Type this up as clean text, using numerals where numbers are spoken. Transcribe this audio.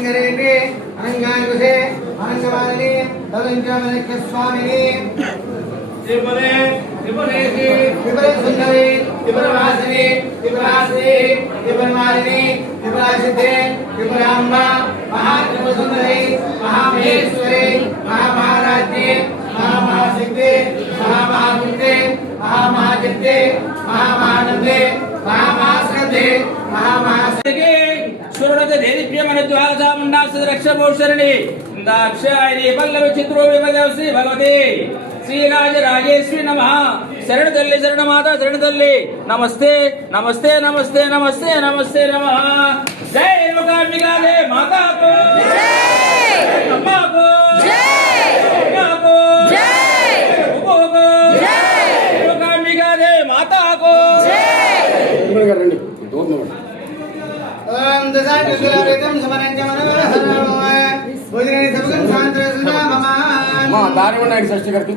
अनंगरेन्द्रे अनंगाकुशे अनंगवालिनी तदंजमनिक स्वामिनी त्रिपुरे त्रिपुरेशी त्रिपुरे सुंदरी त्रिपुरवासिनी त्रिपुरासी त्रिपुरमालिनी त्रिपुरासिद्धे त्रिपुराम्बा महात्रिपुरसुंदरी महामहेश्वरी महामहाराज्ञी महामहासिद्धे महामहामुक्ते महामहाजित्ते महामहानंदे महामहास्कंदे महामहासिद्धे सुरनद देदीप्यमान ज्वालचामुण्डास्य रक्षभूषणि दाक्षायणी पल्लव चित्रो विमलश्री भगवती श्रीराज राजेश्वरी नमः शरण तल्ली शरण माता शरण तल्ली नमस्ते नमस्ते नमस्ते नमस्ते नमस्ते नमः जय लोकांबिका दे माता को जय अम्मा को जय अम्मा को जय उको को जय लोकांबिका दे माता को जय ओम दशांग कुलारेतम समनंजमनवरहरमोय भोजने सबकं शांतरसना मम मां दारिवनायक सृष्टि करती